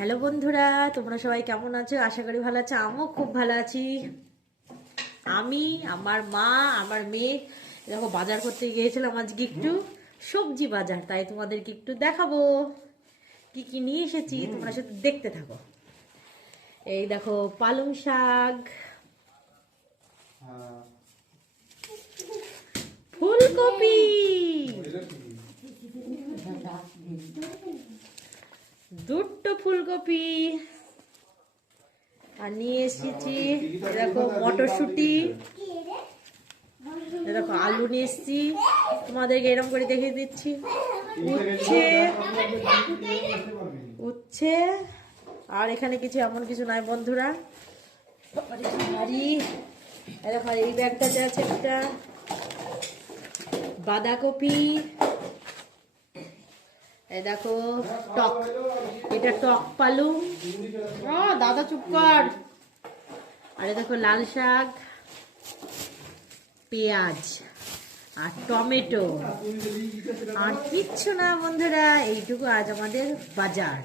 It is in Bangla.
হ্যালো বন্ধুরা, তোমরা সবাই কেমন আছো? আশা করি ভালো আছো। আমিও খুব ভালো আছি। আমি, আমার মা, আমার মেয়ে দেখো বাজার করতে গিয়েছিলাম আজকে একটু সবজি বাজার, তাই তোমাদেরকে একটু দেখাবো কি কি নিয়ে এসেছি। তোমরা সাথে দেখতে থাকো। এই দেখো পালং শাক, ফুলকপি, দুটো ফুলকপি, আর নিয়ে এসেছি দেখো মটরশুঁটি, দেখো আলু নিয়ে এসেছি, তোমাদেরকে এরকম করে দেখিয়ে দিচ্ছি। উচ্ছে উচ্ছে আর এখানে কিছু এমন কিছু নাই বন্ধুরা। দেখো এই ব্যাগটাতে আছে একটা বাঁধাকপি, এই দেখো টক, এটা টক পালং, দাদা চুপ কর। আর দেখো লাল শাক, পেঁয়াজ আর টমেটো, আর কিচ্ছু না বন্ধুরা, এইটুকু আজ আমাদের বাজার।